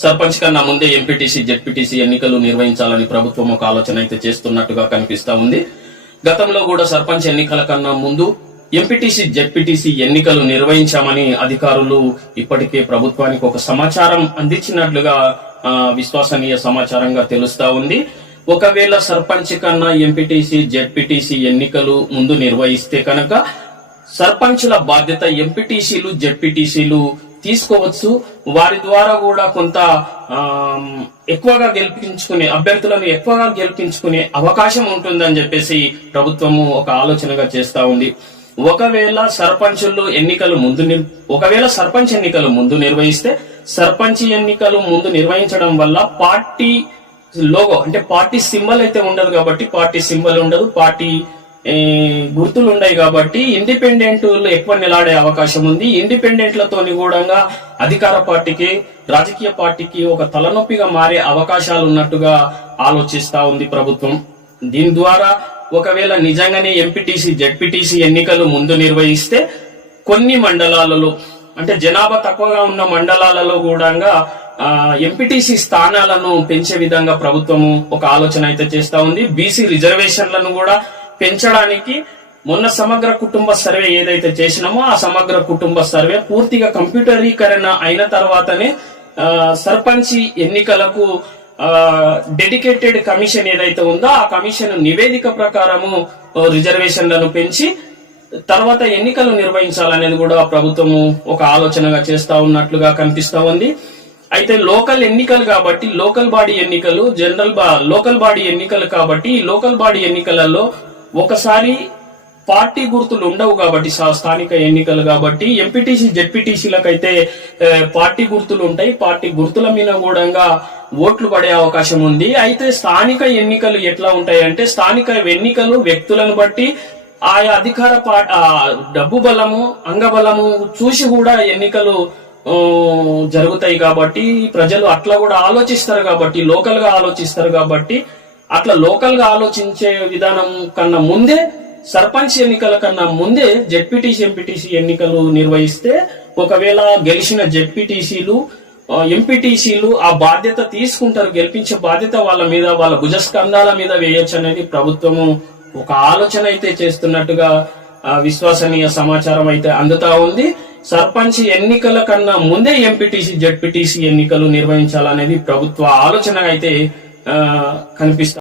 సర్పంచ్ కన్నా ముందే MPTC ZPTC ఎన్నికలు నిర్వహించాలని ప్రభుత్వం ఒక ఆలోచన అయితే చేస్తున్నట్టుగా కనిపిస్తా ఉంది. గతంలో కూడా సర్పంచ్ ఎన్నికల కన్నా ముందు ఎంపీటీసీ జెడ్పీటీసీ ఎన్నికలు నిర్వహించామని అధికారులు ఇప్పటికే ప్రభుత్వానికి ఒక సమాచారం అందించినట్లుగా విశ్వసనీయ సమాచారంగా తెలుస్తా ఉంది. ఒకవేళ సర్పంచ్ కన్నా ఎంపీటీసీ జెడ్పీటీసీ ఎన్నికలు ముందు నిర్వహిస్తే కనుక సర్పంచుల బాధ్యత ఎంపీటీసీలు జెడ్పీటీసీలు తీసుకోవచ్చు. వారి ద్వారా కూడా కొంత ఎక్కువగా గెలిపించుకునే అభ్యర్థులను ఎక్కువగా గెలిపించుకునే అవకాశం ఉంటుందని చెప్పేసి ప్రభుత్వము ఒక ఆలోచనగా చేస్తా ఉంది. ఒకవేళ సర్పంచులు ఎన్నికలు ముందు ఒకవేళ సర్పంచ్ ఎన్నికలు ముందు నిర్వహిస్తే సర్పంచ్ ఎన్నికలు ముందు నిర్వహించడం వల్ల పార్టీ లోగో అంటే పార్టీ సింబల్ అయితే ఉండదు కాబట్టి పార్టీ సింబల్ ఉండదు. పార్టీ గుర్తులు ఉన్నాయి కాబట్టి ఇండిపెండెంట్ ఎక్కువ నిలాడే అవకాశం ఉంది. ఇండిపెండెంట్లతోని కూడా అధికార పార్టీకి రాజకీయ పార్టీకి ఒక తలనొప్పిగా మారే అవకాశాలు ఉన్నట్టుగా ఆలోచిస్తా ఉంది ప్రభుత్వం. దీని ద్వారా ఒకవేళ నిజంగానే ఎంపీటీసీ జెడ్పీటీసీ ఎన్నికలు ముందు నిర్వహిస్తే కొన్ని మండలాలలో అంటే జనాభా తక్కువగా ఉన్న మండలాలలో కూడా ఎంపీటీసీ స్థానాలను పెంచే విధంగా ప్రభుత్వము ఒక ఆలోచన అయితే చేస్తా ఉంది. బీసీ రిజర్వేషన్లను కూడా పెంచడానికి మొన్న సమగ్ర కుటుంబ సర్వే ఏదైతే చేసినామో ఆ సమగ్ర కుటుంబ సర్వే పూర్తిగా కంప్యూటరీకరణ అయిన తర్వాతనే సర్పంచి ఎన్నికలకు డెడికేటెడ్ కమిషన్ ఏదైతే ఉందో ఆ కమిషన్ నివేదిక ప్రకారము రిజర్వేషన్లను పెంచి తర్వాత ఎన్నికలు నిర్వహించాలనేది కూడా ప్రభుత్వము ఒక ఆలోచనగా చేస్తా ఉన్నట్లుగా కనిపిస్తా ఉంది. అయితే లోకల్ ఎన్నికలు కాబట్టి లోకల్ బాడీ ఎన్నికలు జనరల్ బా లోకల్ బాడీ ఎన్నికలు కాబట్టి ఈ లోకల్ బాడీ ఎన్నికలలో ఒకసారి పార్టీ గుర్తులు ఉండవు కాబట్టి స్థానిక ఎన్నికలు కాబట్టి ఎంపీటీసీ జెడ్పీటీసీలకు అయితే పార్టీ గుర్తులు ఉంటాయి. పార్టీ గుర్తుల మీద కూడా ఓట్లు పడే అవకాశం ఉంది. అయితే స్థానిక ఎన్నికలు ఎట్లా ఉంటాయి అంటే స్థానిక ఎన్నికలు వ్యక్తులను బట్టి ఆయా అధికార ఆ, డబ్బు బలము అంగబలము చూసి కూడా ఎన్నికలు జరుగుతాయి కాబట్టి ప్రజలు అట్లా కూడా ఆలోచిస్తారు కాబట్టి లోకల్గా ఆలోచిస్తారు కాబట్టి అట్లా లోకల్గా ఆలోచించే విధానం కన్నా ముందే సర్పంచ్ ఎన్నికల కన్నా ముందే జెడ్పీటీసీ ఎంపీటీసీ ఎన్నికలు నిర్వహిస్తే ఒకవేళ గెలిచిన జెడ్పీటీసీలు ఎంపీటీసీలు ఆ బాధ్యత తీసుకుంటారు గెలిపించే బాధ్యత వాళ్ళ మీద వాళ్ళ భుజస్కంధాల మీద వేయొచ్చు అనేది ప్రభుత్వము ఒక ఆలోచన అయితే చేస్తున్నట్టుగా విశ్వసనీయ సమాచారం అయితే అందుతా ఉంది. సర్పంచ్ ఎన్నికల కన్నా ముందే ఎంపీటీసీ జెడ్పీటీసీ ఎన్నికలు నిర్వహించాలనేది ప్రభుత్వ ఆలోచన అయితే కనిపిస్తుంది కనిపిస్తా